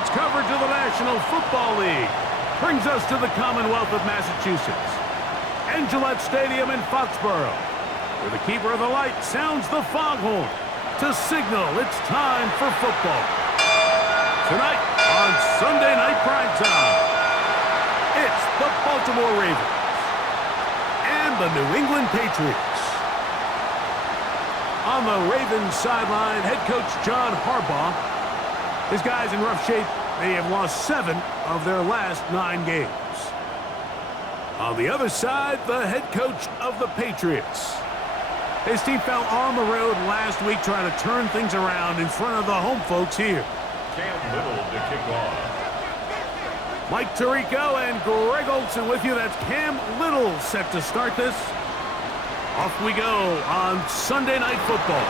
sports coverage of the National Football League brings us to the Commonwealth of Massachusetts and Gillette Stadium in Foxborough, where the keeper of the light sounds the foghorn to signal it's time for football. Tonight on Sunday Night Primetime, it's the Baltimore Ravens and the New England Patriots. On the Ravens sideline, head coach John Harbaugh. His guys in rough shape. They have lost 7 of their last 9 games. On the other side, the head coach of the Patriots. His team fell on the road last week trying to turn things around in front of the home folks here. Cam Little to kick off. Mike Tirico and Greg Olson with you. That's Cam Little set to start this. Off we go on Sunday Night Football.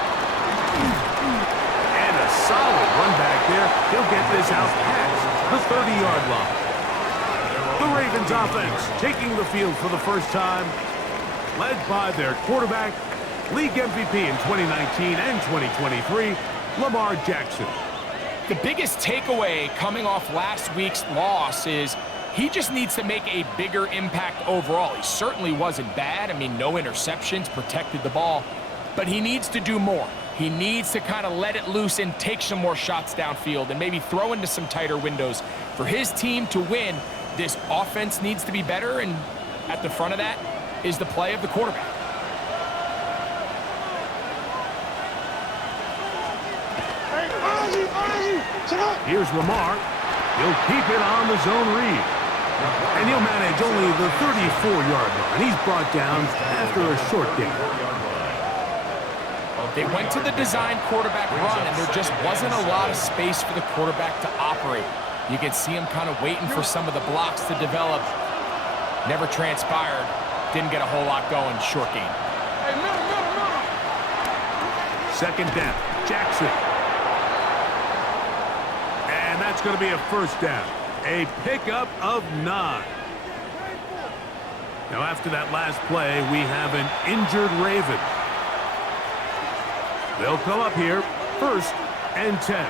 And a solid run back there. He'll get this out past the 30-yard line. The Ravens offense taking the field for the first time, led by their quarterback, league MVP in 2019 and 2023, Lamar Jackson. The biggest takeaway coming off last week's loss is he just needs to make a bigger impact overall. He certainly wasn't bad. I mean, no interceptions, protected the ball. But he needs to do more. He needs to kind of let it loose and take some more shots downfield and maybe throw into some tighter windows. For his team to win, this offense needs to be better, and at the front of that is the play of the quarterback. Here's Lamar. He'll keep it on the zone read. And he'll manage only the 34-yard line. He's brought down after a short game. They went to the design quarterback run, and there just wasn't a lot of space for the quarterback to operate. You can see him kind of waiting for some of the blocks to develop. Never transpired. Didn't get a whole lot going. Short game. Second down. Jackson. And that's going to be a first down. A pickup of 9. Now, after that last play, we have an injured Raven. They'll come up here, 1st and 10.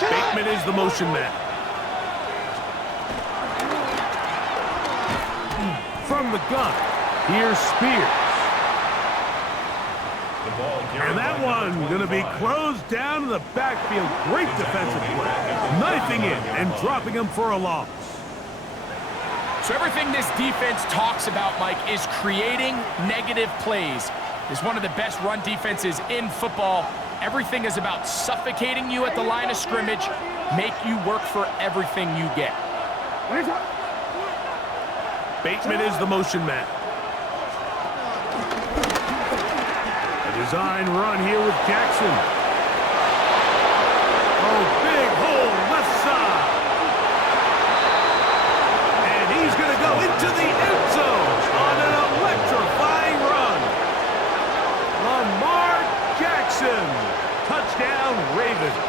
Bateman is the motion man. From the gun, here's Spears. And that one going to be closed down in the backfield. Great defensive play. Knifing in and dropping him for a loss. So everything this defense talks about, Mike, is creating negative plays. It's one of the best run defenses in football. Everything is about suffocating you at the line of scrimmage, make you work for everything you get. Bateman is the motion man. Design run here with Jackson. Oh, big hole left side. And he's going to go into the end zone on an electrifying run. Lamar Jackson. Touchdown, Ravens.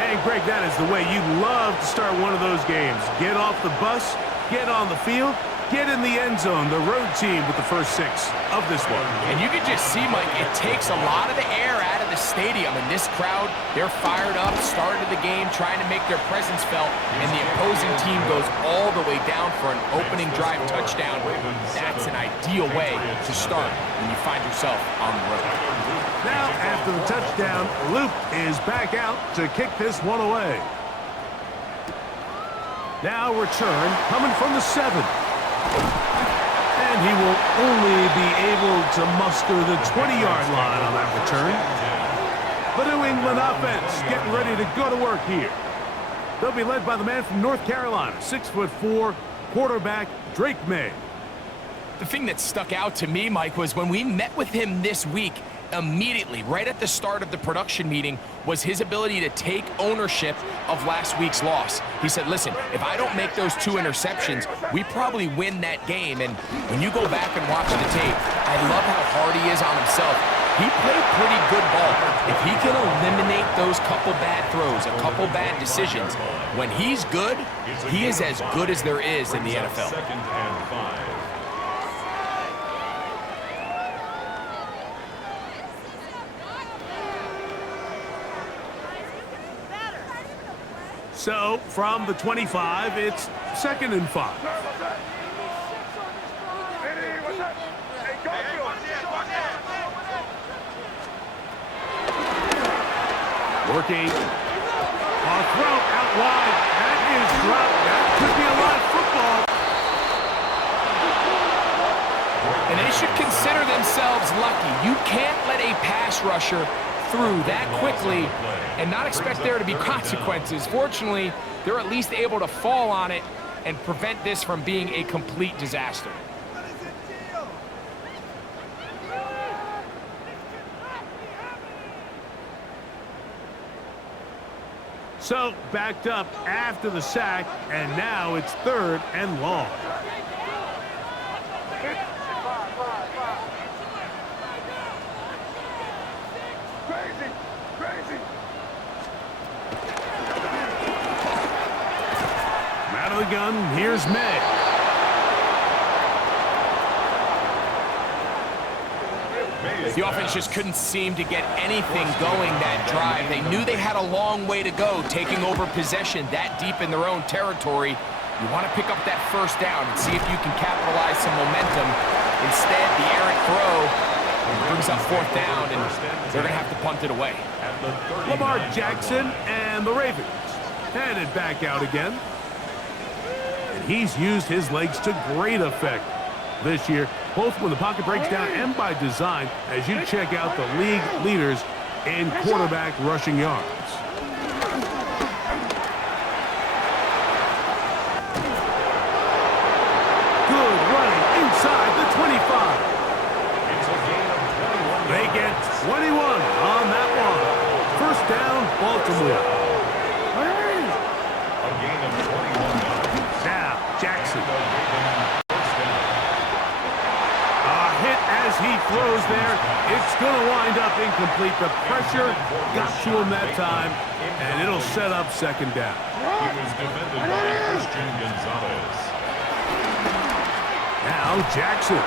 And Greg, that is the way you love to start one of those games. Get off the bus, get on the field, get in the end zone. The road team with the first 6 of this one. And you can just see, Mike, it takes a lot of the air out of the stadium. And this crowd, they're fired up, started the game, trying to make their presence felt. And the opposing team goes all the way down for an opening drive touchdown. That's an ideal way to start when you find yourself on the road. Now, after the touchdown, Luke is back out to kick this one away. Now return coming from the 7. And he will only be able to muster the 20-yard line on that return. The New England offense getting ready to go to work here. They'll be led by the man from North Carolina, 6'4", quarterback Drake May. The thing that stuck out to me, Mike, was when we met with him this week, immediately, right at the start of the production meeting, was his ability to take ownership of last week's loss. He said, listen, if I don't make those 2 interceptions, we probably win that game. And when you go back and watch the tape, I love how hard he is on himself. He played pretty good ball. If he can eliminate those couple bad throws, a couple bad decisions, when he's good, he is as good as there is in the NFL. 2nd and 5. So, from the 25, it's 2nd and 5. Working. Throw out wide. That is dropped. That could be a live football. And they should consider themselves lucky. You can't let a pass rusher through that quickly and not expect there to be consequences. Fortunately, they're at least able to fall on it and prevent this from being a complete disaster. So, backed up after the sack, and now it's 3rd and long. Out of the gun, here's May. The offense just couldn't seem to get anything going that drive. They knew they had a long way to go, taking over possession that deep in their own territory. You want to pick up that 1st down and see if you can capitalize some momentum. Instead, the errant throw brings up 4th down, and they're going to have to punt it away. Lamar Jackson and the Ravens headed back out again. And he's used his legs to great effect this year, both when the pocket breaks down and by design, as you check out the league leaders in quarterback rushing yards. Good running inside the 25. It's a gain of 21. They get 21 on that one. 1st down, Baltimore. A gain of 21 yards. Now, Jackson. As he throws there, it's going to wind up incomplete. The pressure got to him that time, and it'll set up 2nd down. He was defended by Christian Gonzalez. Now Jackson.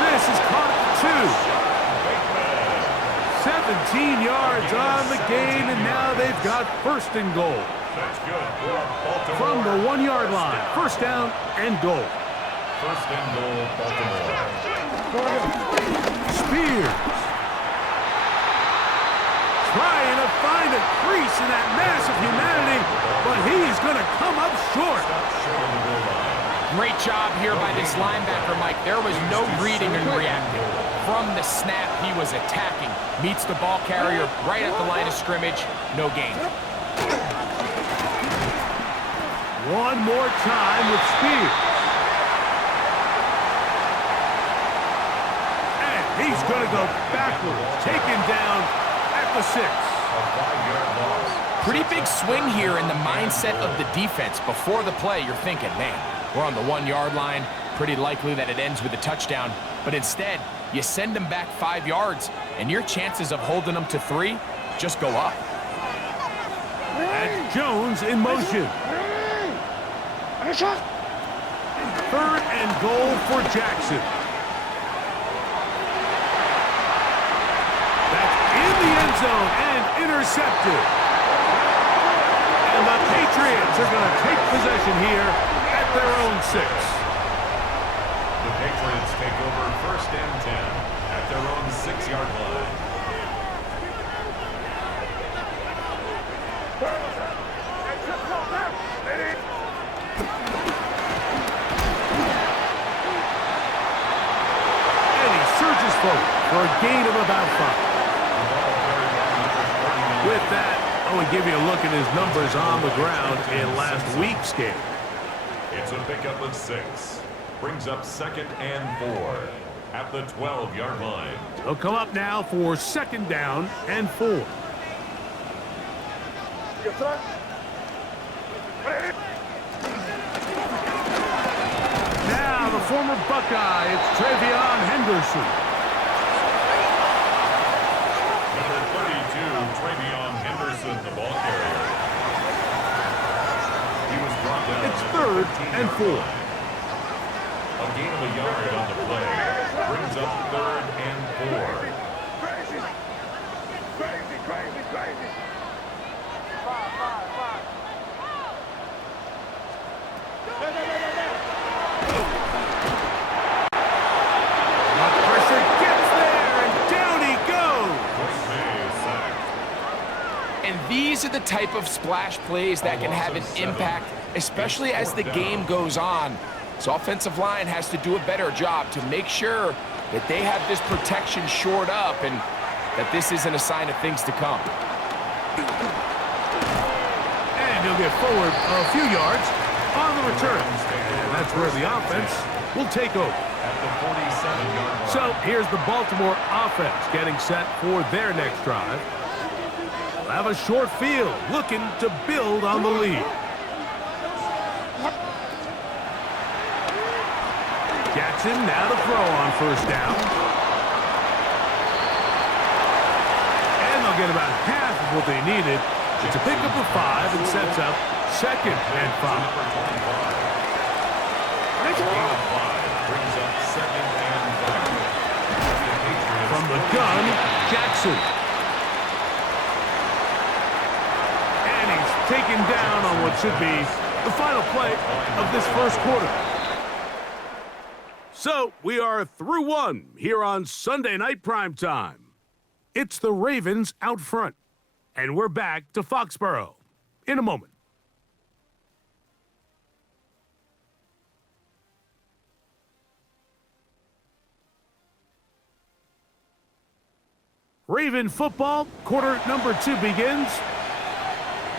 This is caught at 2. 17 yards on the gain, and now they've got 1st and goal. That's good for Baltimore. From the 1-yard line, 1st down and goal. 1st and goal, Baltimore. Spears. Trying to find a crease in that mass of humanity, but he's going to come up short. Great job here by this linebacker, Mike. There was no reading and reacting. From the snap, he was attacking. Meets the ball carrier right at the line of scrimmage. No gain. One more time with Spears. He's going to go backwards, taken down at the 6. A 5-yard loss. Pretty big swing here in the mindset of the defense. Before the play, you're thinking, man, we're on the 1-yard line. Pretty likely that it ends with a touchdown. But instead, you send them back 5 yards, and your chances of holding them to 3 just go up. And Jones in motion. 3rd and goal for Jackson. The end zone and intercepted. And the Patriots are going to take possession here at their own 6. The Patriots take over 1st and 10 at their own 6-yard line. And he surges forward for a gain of about 5. With that, I will give you a look at his numbers on the ground in last week's game. It's a pickup of 6. Brings up 2nd and 4 at the 12-yard line. He'll come up now for 2nd down and 4. Now the former Buckeye, it's Trevion Henderson. Trevion Henderson, the ball carrier. He was brought down. It's 3rd and 4. A gain of a yard on the play. Brings up 3rd and 4. are the type of splash plays that can have an impact, especially as the game goes on. So offensive line has to do a better job to make sure that they have this protection shored up and that this isn't a sign of things to come. And he'll get forward a few yards on the return. And that's where the offense will take over. So here's the Baltimore offense getting set for their next drive. They'll have a short field looking to build on the lead. Jackson now to throw on first down. And they'll get about half of what they needed. It's a pickup of 5 and sets up 2nd and 5. From the gun, Jackson. And he's taken down on what should be the final play of this first quarter. So, we are through one here on Sunday Night Primetime. It's the Ravens out front, and we're back to Foxborough in a moment. Raven football, quarter number 2 begins.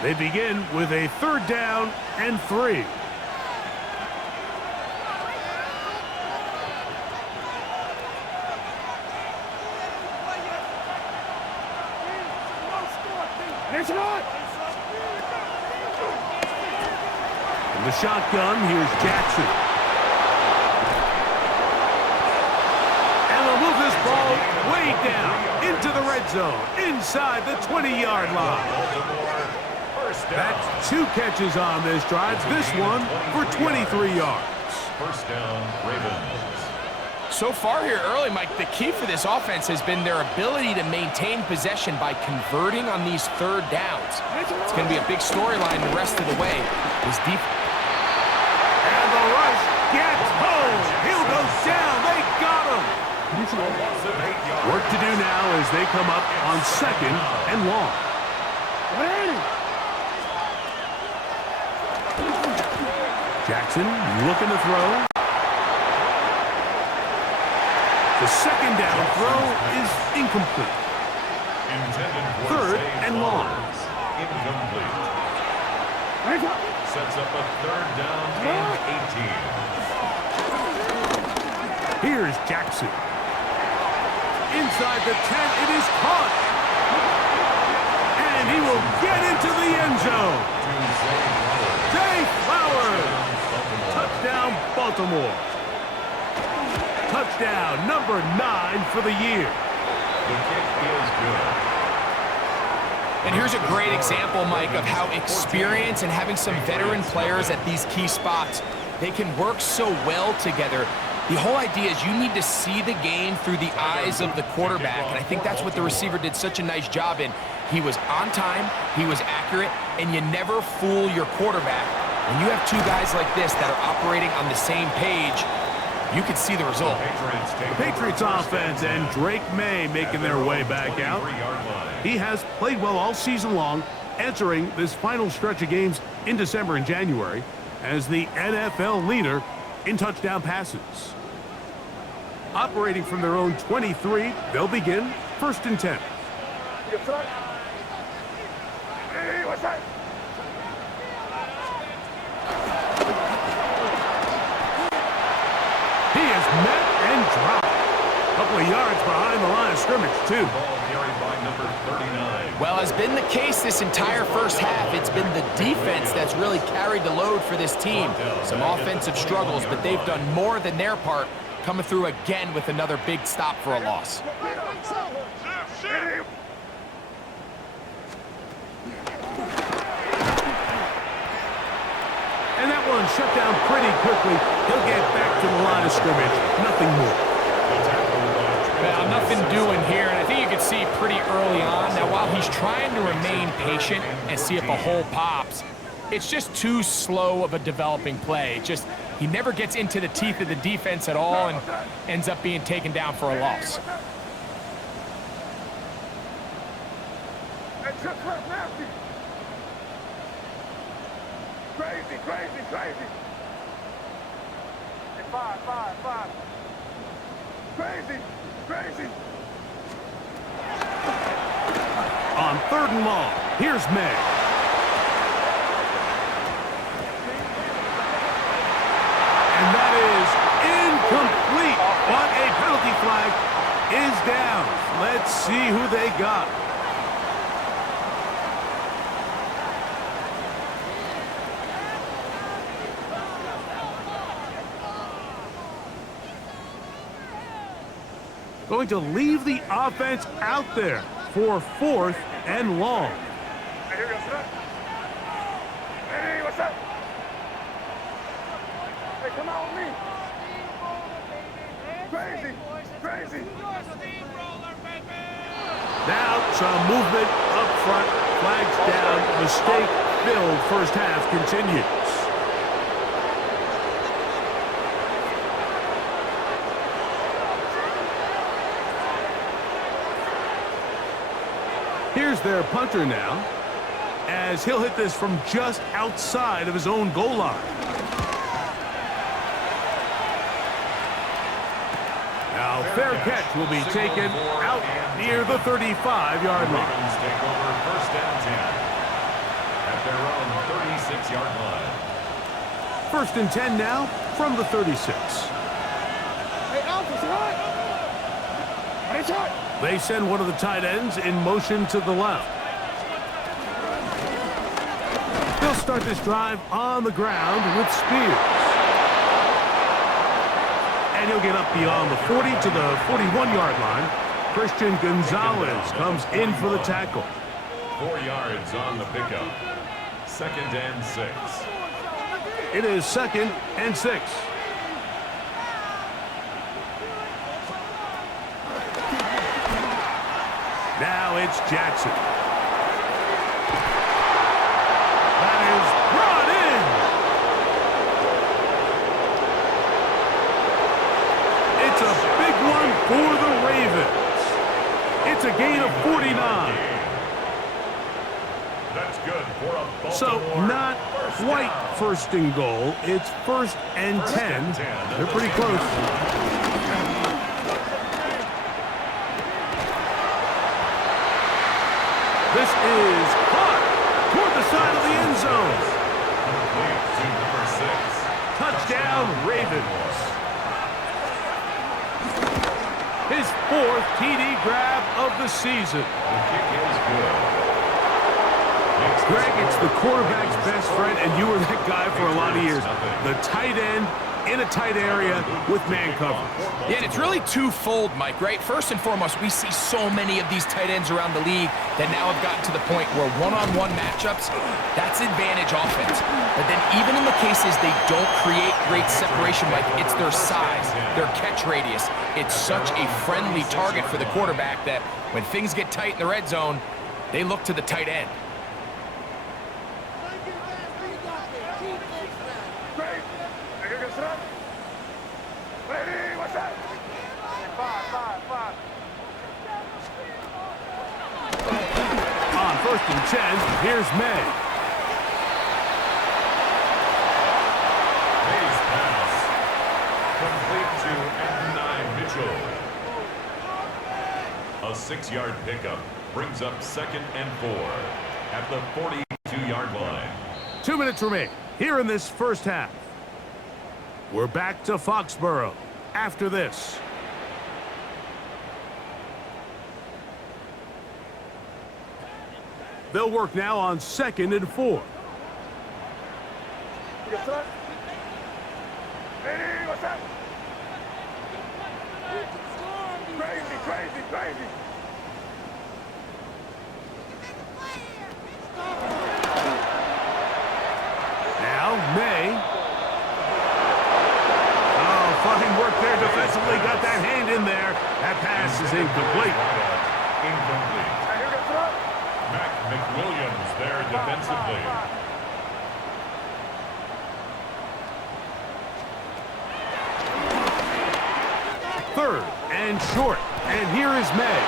They begin with a 3rd down and 3. In the shotgun, here's Jackson. And they'll move this ball way down into the red zone, inside the 20-yard line. That's 2 catches on this drive. This one for 23 yards. First down, Ravens. So far here early, Mike, the key for this offense has been their ability to maintain possession by converting on these 3rd downs. It's going to be a big storyline the rest of the way. His defense. And the rush gets home. He'll go down. They got him. Work to do now as they come up on 2nd and long. Jackson looking to throw. The 2nd down throw is incomplete. 3rd and long. Incomplete. Sets up a 3rd down and 18. Here's Jackson. Inside the 10, it is caught. And he will get into the end zone. Zay Flowers. Touchdown, Baltimore. Touchdown, number 9 for the year. The kick is good. And here's a great example, Mike, of how experience and having some veteran players at these key spots, they can work so well together. The whole idea is you need to see the game through the eyes of the quarterback, and I think that's what the receiver did such a nice job in. He was on time, he was accurate, and you never fool your quarterback. When you have 2 guys like this that are operating on the same page, you can see the result. The Patriots offense and Drake May making their way back out. He has played well all season long, entering this final stretch of games in December and January as the NFL leader in touchdown passes. Operating from their own 23, they'll begin 1st and 10. He is met and dropped. A couple of yards behind the line of scrimmage, too. Ball carried by number 39. Well, as been the case this entire first half, it's been the defense that's really carried the load for this team. Some offensive struggles, but they've done more than their part, coming through again with another big stop for a loss. And that one shut down pretty quickly. He'll get back to the line of scrimmage. Nothing more. Well, nothing doing here, and I think you can see pretty early on. Now, while he's trying to remain patient and see if a hole pops, it's just too slow of a developing play. He never gets into the teeth of the defense at all and ends up being taken down for a loss. Crazy. Hey, five. Crazy. On 3rd and long, here's May. And that is incomplete. But a penalty flag is down. Let's see who they got. Going to leave the offense out there for 4th and long. Hey, what's up? Hey, come on with me. Crazy. Now some movement up front. Flags down. Mistake-filled first half continues. Here's their punter now, as he'll hit this from just outside of his own goal line. Now, fair catch will be taken out near the 35-yard line. Ravens take over 1st and 10 at their own 36-yard line. 1st and 10 now from the 36. Hey, Alpha, it's hot. They send one of the tight ends in motion to the left. They'll start this drive on the ground with Spears. And he'll get up beyond the 40 to the 41-yard line. Christian Gonzalez comes in for the tackle. 4 yards on the pickup. 2nd and 6. It is 2nd and 6. Now it's Jackson. That is brought in. It's a big one for the Ravens. It's a gain of 49. That's good for a Baltimore. So not quite 1st and goal. It's 1st and 10. They're pretty close. This is caught toward the side of the end zone. Touchdown, Ravens. His 4th TD grab of the season. The kick is good. Greg, it's the quarterback's best friend, and you were that guy for a lot of years. The tight end in a tight area with man coverage. Yeah, and it's really twofold, Mike, right? First and foremost, we see so many of these tight ends around the league that now have gotten to the point where one-on-one matchups, that's advantage offense. But then even in the cases they don't create great separation, Mike, it's their size, their catch radius. It's such a friendly target for the quarterback that when things get tight in the red zone, they look to the tight end. On 1st and 10, here's May. May's pass. Complete to N9 Mitchell. A 6-yard pickup brings up 2nd and 4 at the 42-yard line. 2 minutes remain here in this first half. We're back to Foxborough after this. They'll work now on 2nd and 4. Hey, what's up? Crazy. Now May. Oh, fine work there defensively. Got that hand in there. That pass is incomplete. Incomplete. Mac McWilliams there defensively. Third and short. And here is May.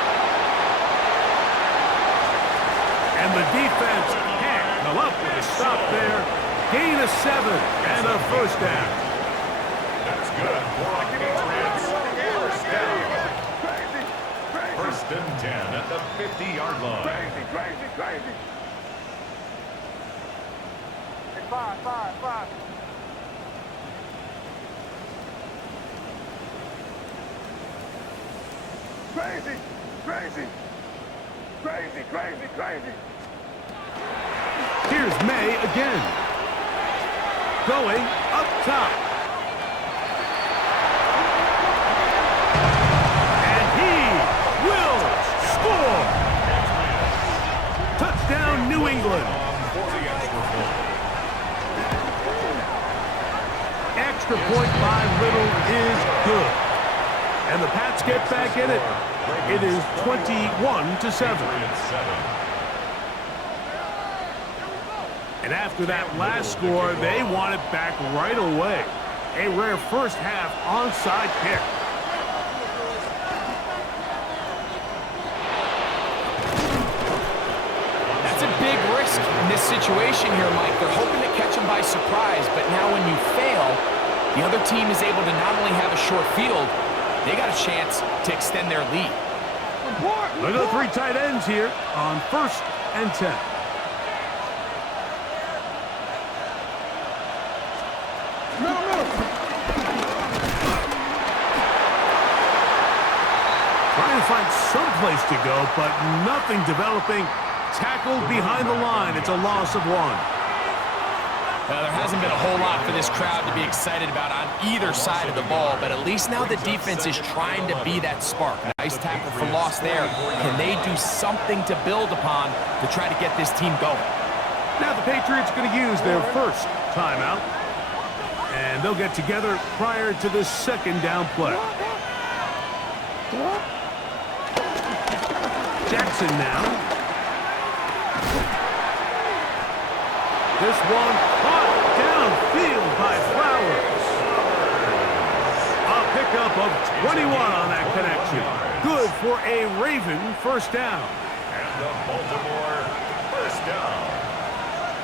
And the defense can't come up with a stop there. gain of 7 and a first down. That's good for the Patriots. First down. Crazy. Crazy. First and 10 at the 50-yard line. Crazy. Crazy. Crazy. Hey, five. Crazy. Crazy. Crazy. Crazy. Crazy. Here's May again. Going up top. And he will score. Touchdown, New England. For the extra point. Extra point by Little is good. And the Pats get back in it. It is 21-7. Patriots 7. And after that last score, they want it back right away. A rare first half onside kick. That's a big risk in this situation here, Mike. They're hoping to catch him by surprise, but now when you fail, the other team is able to not only have a short field, they got a chance to extend their lead. Look at the 3 tight ends here on 1st and 10. Trying to find some place to go, but nothing developing. Tackled behind the line. It's a loss of 1. There hasn't been a whole lot for this crowd to be excited about on either side of the ball, but at least now the defense is trying to be that spark. Nice tackle for loss there. Can they do something to build upon to try to get this team going? Now the Patriots are going to use their first timeout. And they'll get together prior to the second down play. Jackson now. This one caught downfield by Flowers. A pickup of 21 on that connection. Good for a Raven first down. And the Baltimore first down.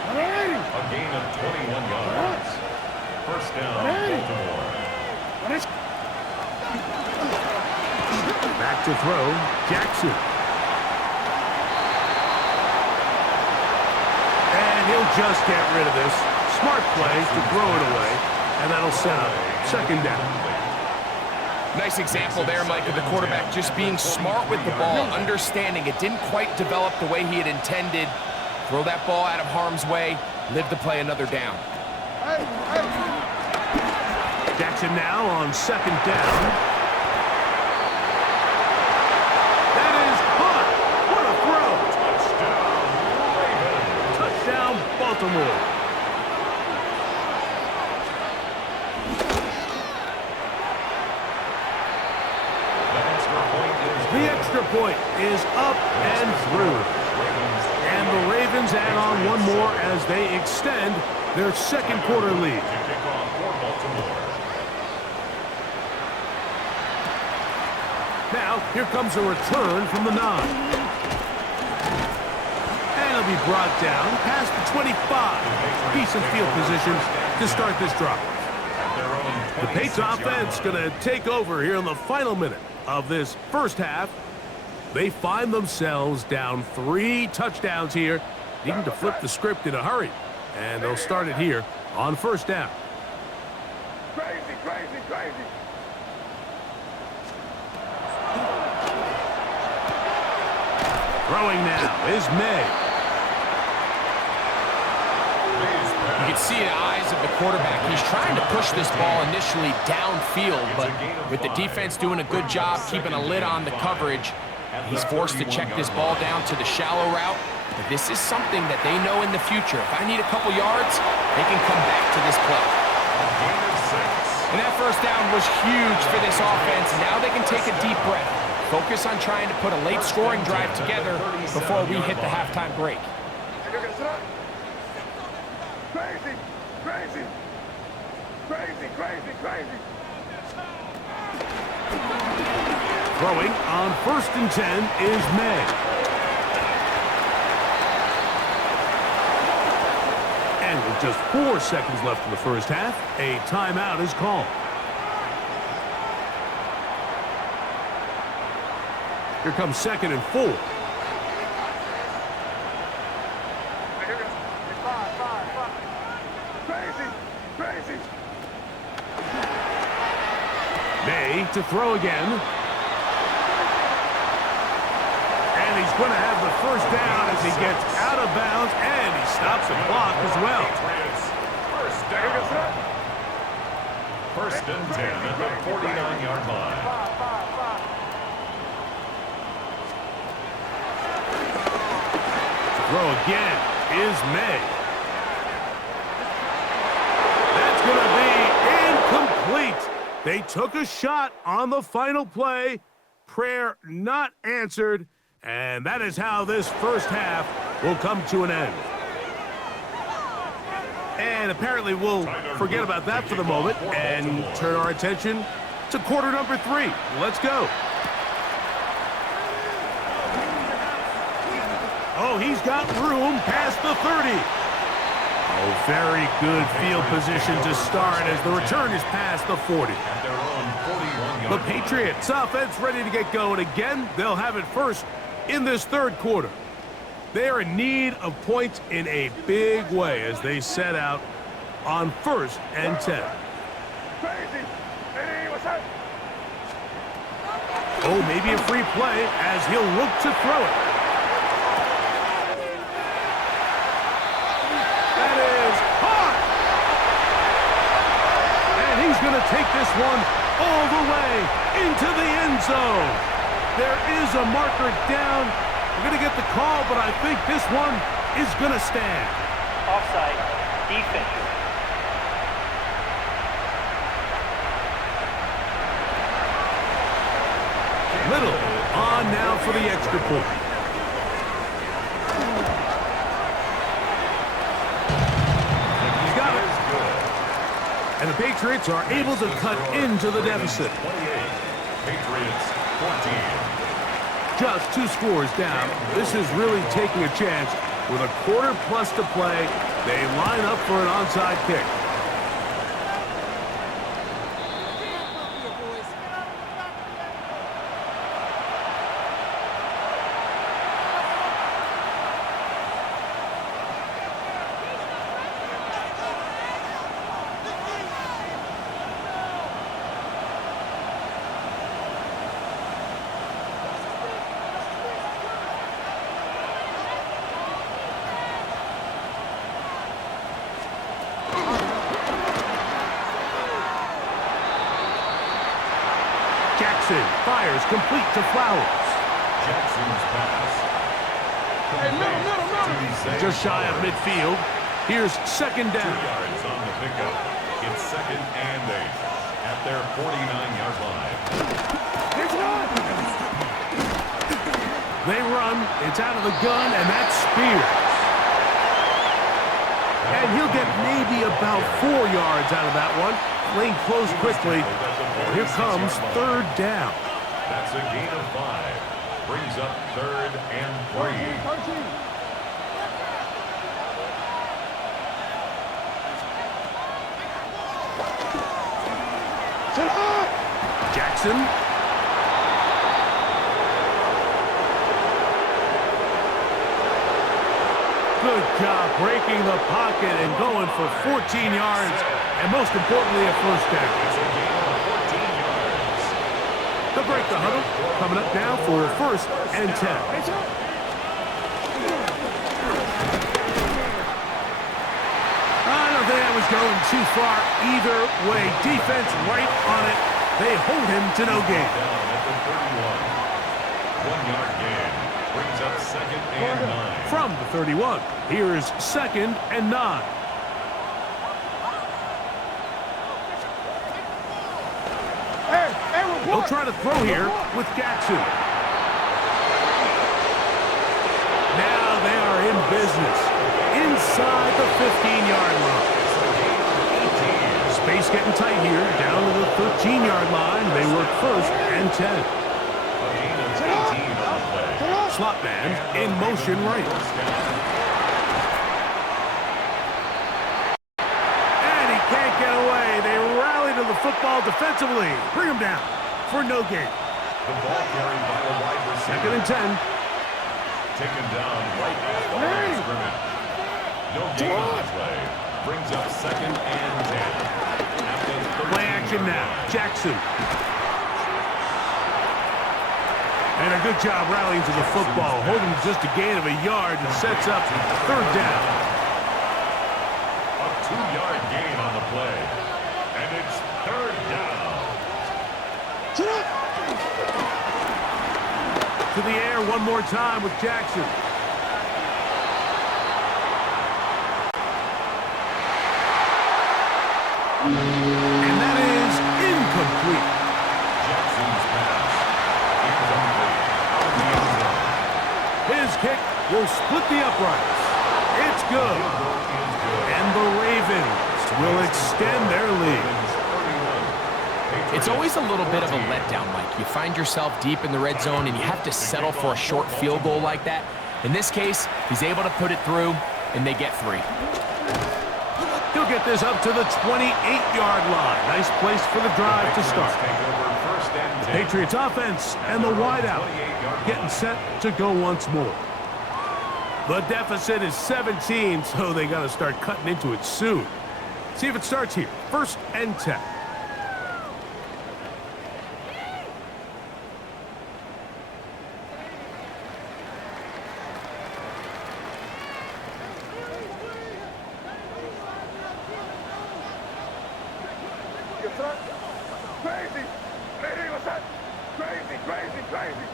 A gain of 21 yards. First down, Baltimore. Back to throw, Jackson. And he'll just get rid of this. Smart play to throw it away, and that'll set up second down. Nice example there, Mike, of the quarterback just being smart with the ball, understanding it didn't quite develop the way he had intended. Throw that ball out of harm's way, live to play another down. Jackson now on second down. That is caught. What a throw. Touchdown, Baltimore. The extra point is up and through. And the Ravens add on one more as they extend their second quarter lead. Now, here comes a return from the 9. And he'll be brought down past the 25. Decent field position to start this drive. The Patriots offense going to take over here in the final minute of this first half. They find themselves down 3 touchdowns here, needing to flip the script in a hurry. And they'll start it here on first down. Crazy, crazy, crazy. Throwing now is May. You can see the eyes of the quarterback. He's trying to push this ball initially downfield, but with the defense doing a good job keeping a lid on the coverage, he's forced to check this ball down to the shallow route. But this is something that they know in the future. If I need a couple yards, they can come back to this play. And that first down was huge for this offense. Now they can take a deep breath. Focus on trying to put a late scoring drive together before we hit the halftime break. Crazy, crazy, crazy, crazy, crazy. Throwing on first and 10 is May. And we'll With just 4 seconds left in the first half, a timeout is called. Here comes 2nd and 4. Crazy. May to throw again. And he's going to have the first down as he gets out of bounds, and he stops the clock as well. Patriots, first down. First and 10 at the 49-yard line. Throw again is May. That's going to be incomplete. They took a shot on the final play. Prayer not answered. And that is how this first half will come to an end. And apparently we'll forget about that for the moment and turn our attention to quarter number 3. Let's go. Oh, he's got room past the 30. Oh, very good field position to start as the return is past the 40. The Patriots offense ready to get going again. They'll have it first in this third quarter. They are in need of points in a big way as they set out on 1st and 10. Crazy. Hey, what's up? Oh, maybe a free play as he'll look to throw it. That is hot! And he's going to take this one all the way into the end zone. There is a marker down. We're going to get the call, but I think this one is going to stand. Offside. Defense. Little on now for the extra point. He's got it. And the Patriots are able to cut into the deficit. 28. Patriots 14. Just 2 scores down. This is really taking a chance. With a quarter plus to play, they line up for an onside kick. Jackson fires complete to Flowers. Jackson's pass. Just shy of midfield. Here's 2nd 2 down. yards on the pickup. It's 2nd and 8 at their 49-yard line. They run. It's out of the gun, and that's Spears. And he'll get maybe about 4 yards out of that one. Playing close quickly. Here comes 3rd down. That's a gain of 5. Brings up 3rd and 3. Jackson. Good job breaking the pocket and going for 14 yards, and most importantly, a first down. It's a gain of 14 yards. They'll break the huddle. Coming up now for 1st and 10. I don't think that was going too far either way. Defense right on it. They hold him to no gain. Down at the 31. 1-yard gain. Brings up 2nd and 9. From the 31, here's 2nd and 9. He'll try to throw here with Jackson. Now they are in business inside the 15-yard line. Space getting tight here, down to the 13-yard line. They work 1st and 10. A gain of 18 on the play. Slot man in motion right. First down. football defensively. Bring him down for no gain. The ball carried by the wide receiver. 2nd and 10. Taken down right at the line of scrimmage. No gain on the play. Brings up 2nd and 10. At the 13 Play action now. Jackson. And a good job rallying to the football. Holding just a gain of a yard and sets up 3rd down. A 2-yard gain on the play. And it's 3rd down. To the air one more time with Jackson. And that is incomplete. Jackson's pass. Incomplete. Out of the end zone. His kick will split the uprights. It's good. And the Ravens will extend their lead. It's always a little bit of a letdown, Mike. You find yourself deep in the red zone and you have to settle for a short field goal like that. In this case, he's able to put it through, and they get 3. He'll get this up to the 28-yard line. Nice place for the drive to start. The Patriots offense and the wideout getting set to go once more. The deficit is 17, so they got to start cutting into it soon. See if it starts here. 1st and 10. Crazy! Lady, what's that? Crazy, crazy, crazy!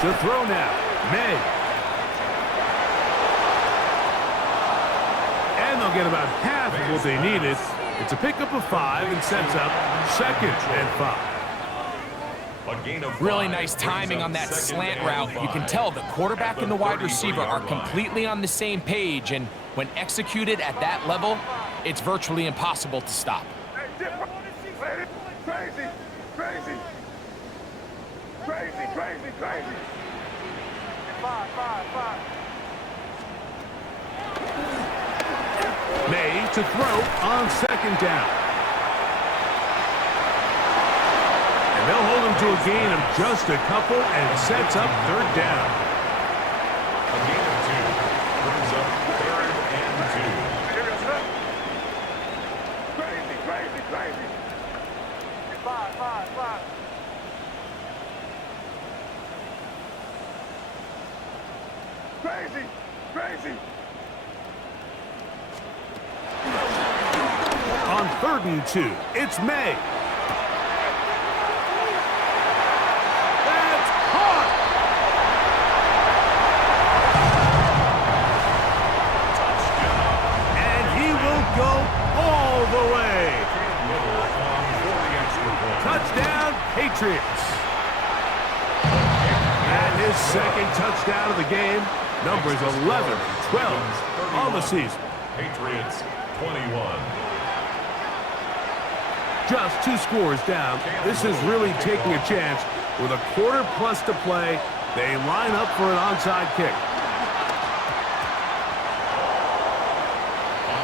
To throw now. May. And they'll get about half of what they needed. It's a pickup of 5 and sets up 2nd and 5. A gain of 5. Really nice timing on that slant route. You can tell the quarterback and the wide receiver are completely on the same page, and when executed at that level, it's virtually impossible to stop. Hey, different! Lady, crazy, crazy! Crazy, crazy, crazy! 5, 5, 5. May to throw on 2nd down. And they'll hold him to a gain of just a couple and sets up 3rd down. A gain of 2. Brings up 3rd and 2. Here we go, son. Crazy, crazy, crazy! 5, 5, 5. Crazy, crazy! On 3rd and 2, it's May. That's caught! And he will go all the way. Touchdown, Patriots. And his 2nd touchdown of the game. Numbers 11 and 12 on the season. Patriots 21. Just 2 scores down. This is really taking a chance. With a quarter plus to play, they line up for an onside kick.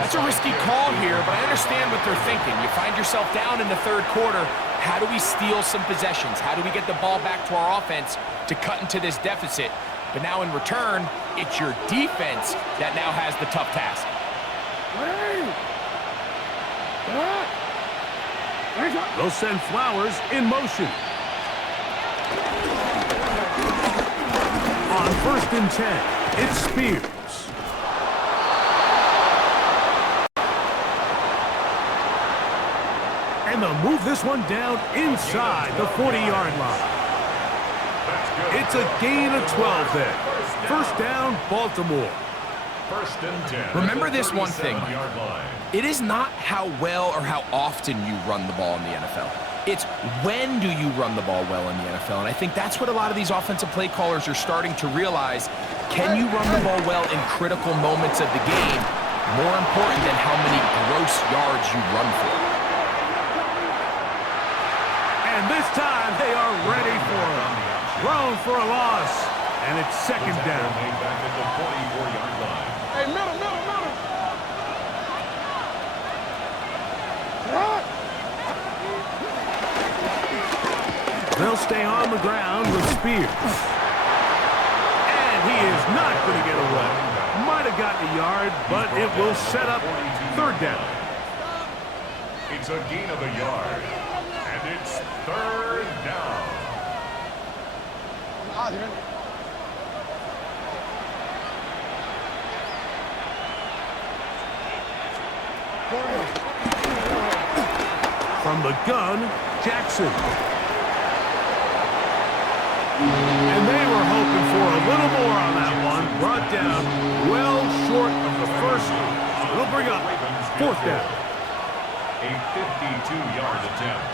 That's a risky call here, but I understand what they're thinking. You find yourself down in the 3rd quarter. How do we steal some possessions? How do we get the ball back to our offense to cut into this deficit? But now in return, it's your defense that now has the tough task. They'll send Flowers in motion. On 1st and 10, it's Spears. And they'll move this one down inside the 40-yard line. It's a gain of 12 there. 1st down, Baltimore. 1st and 10. Remember this one thing. 37-yard line. It is not how well or how often you run the ball in the NFL. It's when do you run the ball well in the NFL. And I think that's what a lot of these offensive play callers are starting to realize. Can you run the ball well in critical moments of the game? More important than how many gross yards you run for. And this time they are ready for him. Thrown for a loss. And it's 2nd down. Made back at the 44-yard line. Hey, middle, middle, middle! They'll stay on the ground with Spears. And he is not going to get away. Might have gotten a yard, but it will set up third down. It's a gain of a yard. And it's third down. From the gun, Jackson. And they were hoping for a little more on that one. Brought down well short of the first. It'll bring up fourth down. A 52-yard attempt.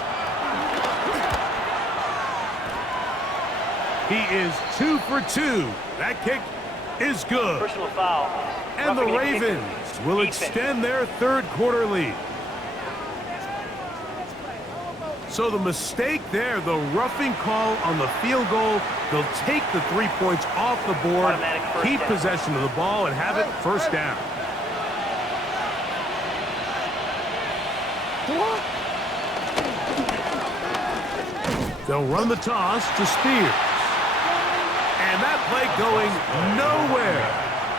He is 2 for 2. That kick is good. Personal foul. And the Roughing the Ravens will defense. extend their third quarter lead. So the mistake there, the roughing call on the field goal, they'll take the 3 points off the board, Automatic first keep down. possession of the ball, and have it first down. They'll run the toss to Spears. And that play going nowhere.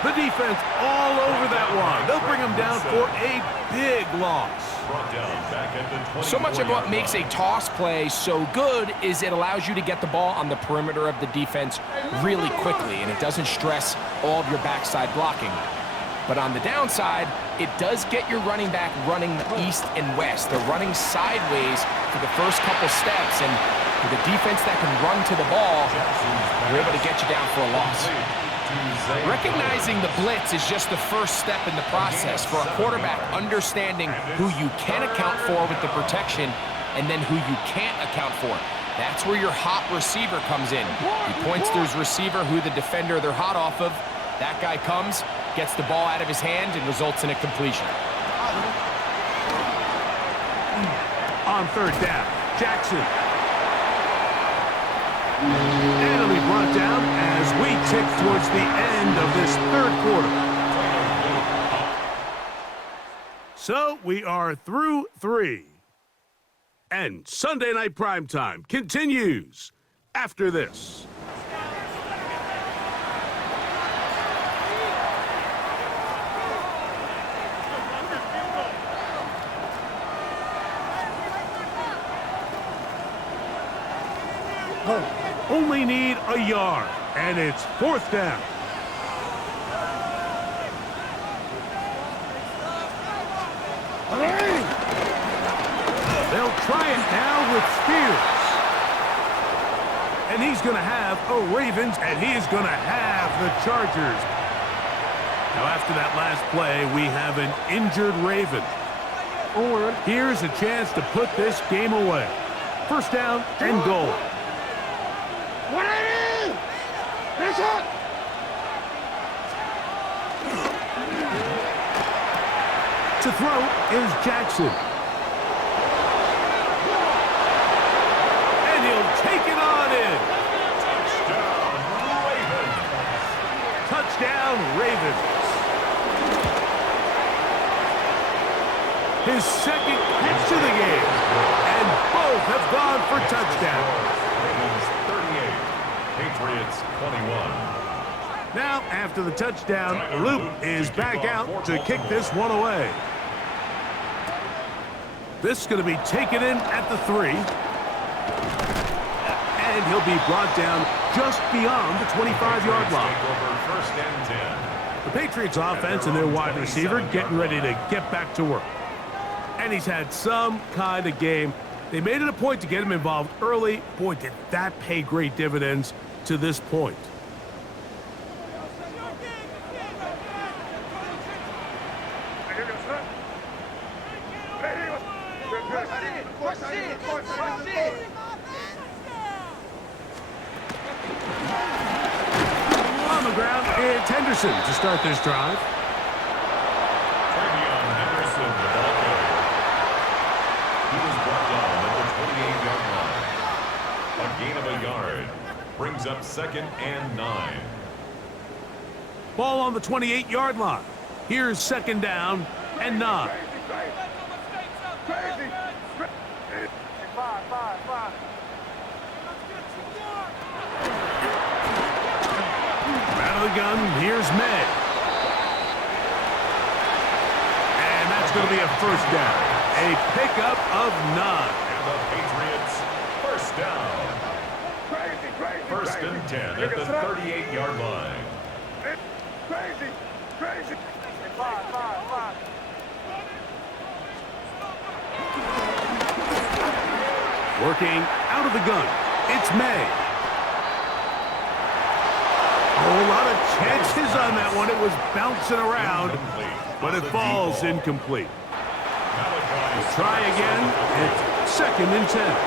The defense all over that one. They'll bring him down for a big loss. Brought down back at the 24-yard So much of what makes a toss play so good is it allows you to get the ball on the perimeter of the defense really quickly, and it doesn't stress all of your backside blocking. But on the downside, it does get your running back running east and west. They're running sideways for the first couple steps, and with a defense that can run to the ball, they're able to get you down for a loss. Recognizing the blitz is just the first step in the process for a quarterback, understanding who you can account for with the protection and then who you can't account for. That's where your hot receiver comes in. He points to his receiver, who the defender they're hot off of. That guy comes, gets the ball out of his hand, and results in a completion. On third down, Jackson. And it'll be brought down as we tick towards the end of this third quarter. So we are through 3. And Sunday Night Primetime continues after this. Only need a yard, and it's fourth down. They'll try it now with Spears. And he's going to have a Ravens, and he is going to have the Chargers. Now, after that last play, we have an injured Raven. Here's a chance to put this game away. First down and goal. To throw is Jackson. And he'll take it on in. Touchdown, Ravens. His second catch of the game. And both have gone for touchdowns. Ravens 38, Patriots 21. Now, after the touchdown, Luke is back out to kick this one away. This is going to be taken in at the 3. And he'll be brought down just beyond the 25-yard line. First and 10. The Patriots offense and their wide receiver getting ready to get back to work. And he's had some kind of game. They made it a point to get him involved early. Boy, did that pay great dividends to this point. On the ground, it's Henderson to start this drive. Henderson, the ball carrier. He was brought down at the 28-yard line. A gain of a yard. Brings up second and 9. Ball on the 28-yard line. Here's second down and 9. gun. Here's May. And that's going to be a first down. A pickup of 9. And the Patriots, first down. First and 10 at the 38-yard line. Crazy. 5. Working out of the gun. It's May. A whole lot of chances on that one. It was bouncing around, but it falls incomplete. Try again. It's second and 10.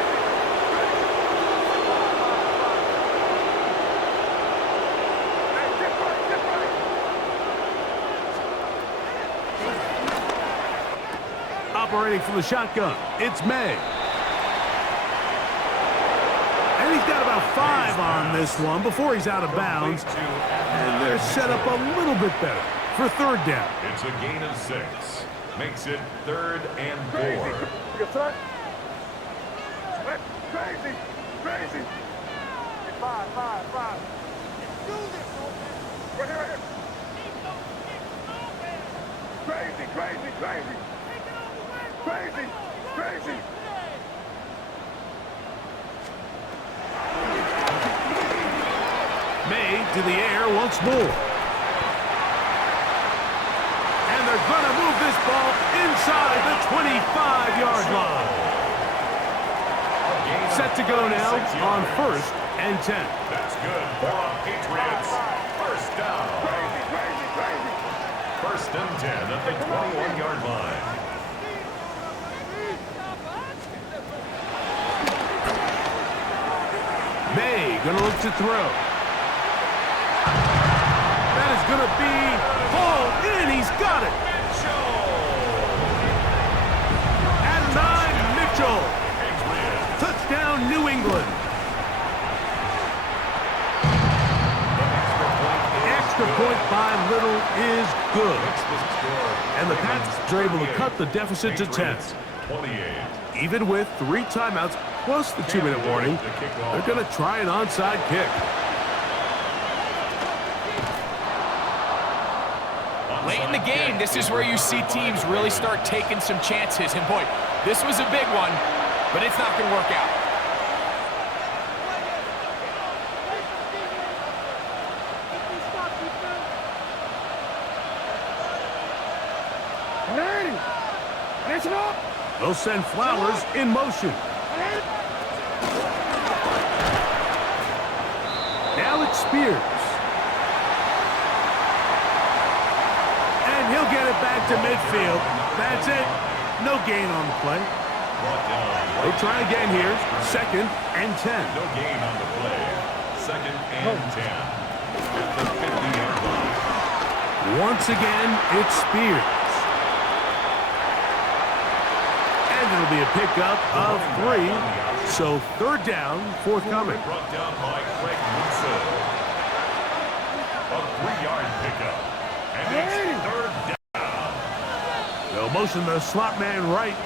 Operating from the shotgun, it's May. And he's got about 5 on this one before he's out of bounds. And they're set up a little bit better for third down. It's a gain of 6. Makes it 3rd and 4. Crazy. 5. Right here. Crazy. May to the air once more. And they're going to move this ball inside the 25-yard line. Set to go now on first and 10. That's good for the Patriots. First down. Crazy. First and 10 at the 21-yard line. May going to look to throw. That is going to be hauled in. He's got it. At 9, Mitchell. Touchdown, New England. Extra point by Little is good. And the Pats are able to cut the deficit to 10. 28. Even with 3 timeouts plus the 2-minute warning, they're going to try an onside kick. Late in the game, this is where you see teams really start taking some chances. And boy, this was a big one, but it's not going to work out. They'll send Flowers in motion. Now it's Spears. And he'll get it back to midfield. That's it. No gain on the play. They try again here. Second and 10. No gain on the play. Second and 10. At the 50-yard line. Once again, it's Spears. And it'll be a pickup of 3. So third down, forthcoming. Brought down by Craig Musso. A 3-yard pickup. And it's third down. They'll motion the slot man right.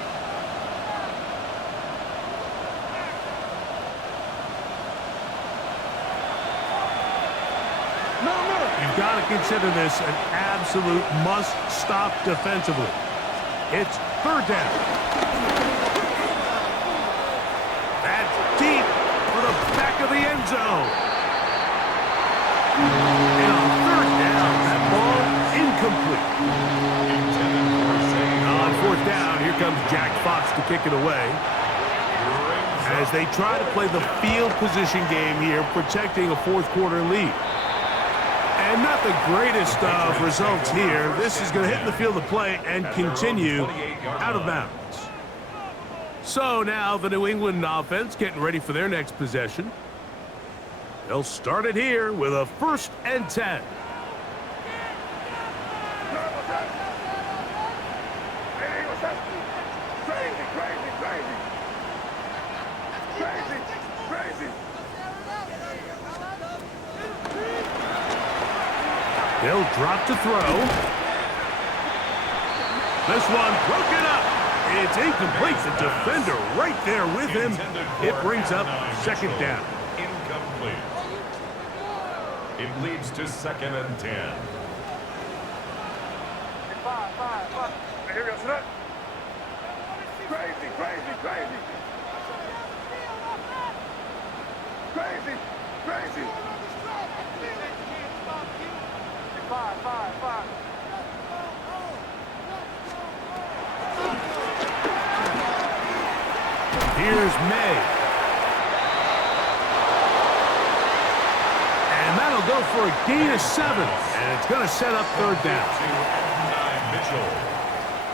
You've got to consider this an absolute must-stop defensively. It's third down. That's deep for the back of the end zone. And on third down, that ball incomplete. On fourth down, here comes Jack Fox to kick it away. As they try to play the field position game here, protecting a fourth-quarter lead. And not the greatest of results here. This is going to hit in the field of play and continue out of bounds. So now the New England offense getting ready for their next possession. They'll start it here with a first and 10. They'll drop to throw. This one broken up. It's incomplete. The defender right there with him. It brings up second down. Incomplete. It leads to 2nd and 10. Five. Here we go, Snap. Crazy. Five. Here's May. And that'll go for a gain of 7. And it's going to set up 3rd down.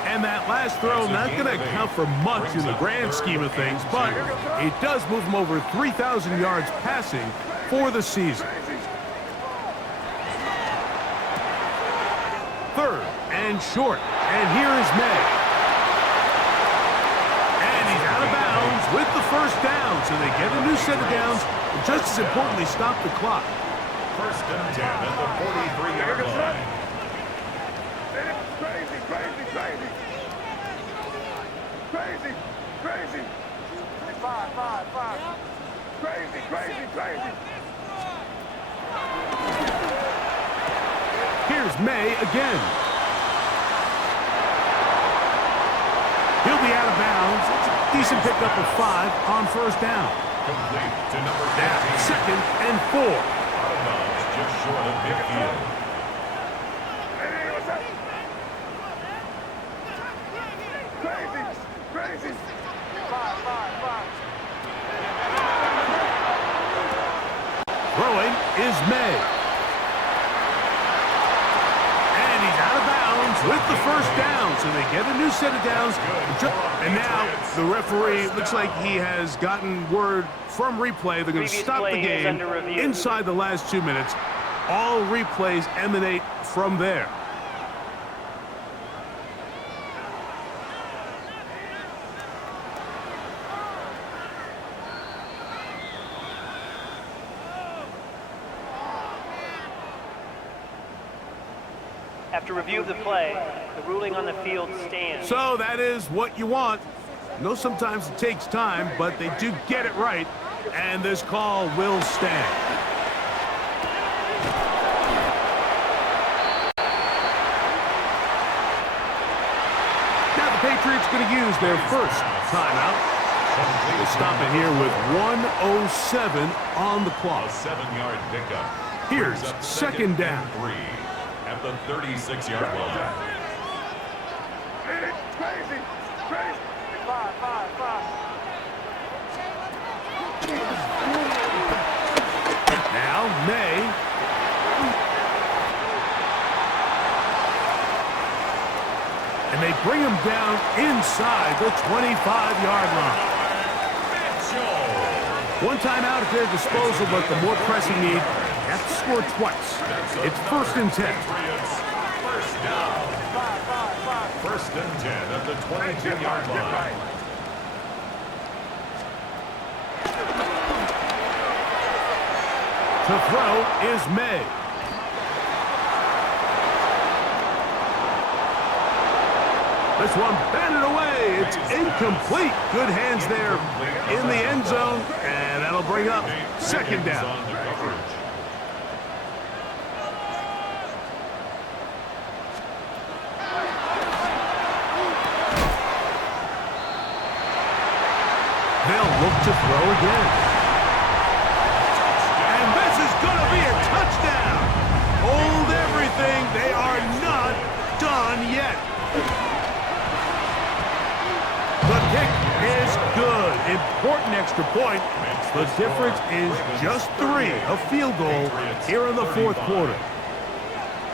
And that last throw, not going to count for much in the grand scheme of things, but it does move him over 3,000 yards passing for the season. 3rd and short. And here is May. And he's out of bounds with the 1st down, so they get a new set of downs, and just as importantly, stop the clock. 1st and 10 at the 43-yard line. Crazy. Five. Crazy. Here's May again. He'll be out of bounds. Decent pickup of 5 on 1st down. Complete to number 15. Now, 2nd and 4. Out of bounds, just short of midfield. Crazy. Five. Throwing is May. And he's out of bounds with the 1st down, so they get a new set of downs. And now the referee looks like he has gotten word from replay. They're going to stop the game inside the last 2 minutes. All replays emanate from there. After review of the play, the ruling on the field stands. So that is what you want. I know sometimes it takes time, but they do get it right, and this call will stand. Now the Patriots going to use their 1st timeout. We'll stop it here with 1:07 on the clock. A 7-yard pickup. Here's 2nd down. 3 at the 36-yard line. Crazy. Five. Now May. And they bring him down inside the 25-yard line. One timeout at their disposal, but the more pressing need, they have to score twice. It's 1st and 10. First down. 1st and 10 at the 22-yard line. To throw is May. This one batted away. It's incomplete. Good hands there in the end zone, and that'll bring up 2nd down. They'll look to throw again. And this is going to be a touchdown. Hold everything. They are not done yet. The kick is good. Important extra point. The difference is just 3, a field goal here in the 4th quarter.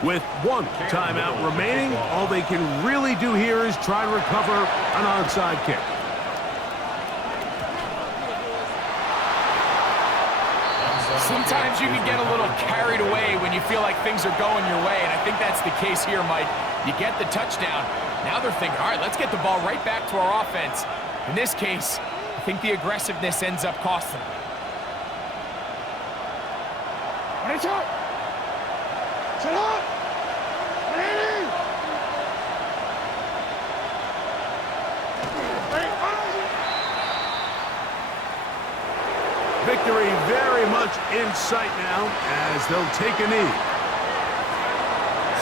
With 1 timeout remaining, all they can really do here is try to recover an onside kick. Sometimes you can get a little carried away when you feel like things are going your way, and I think that's the case here, Mike. You get the touchdown. Now they're thinking, all right, let's get the ball right back to our offense. In this case, I think the aggressiveness ends up costing them. victory very much in sight now as they'll take a knee.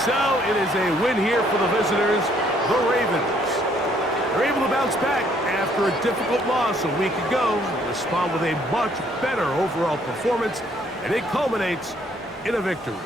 So it is a win here for the visitors, the Ravens. They're able to bounce back after a difficult loss a week ago, respond with a much better overall performance, and it culminates in a victory.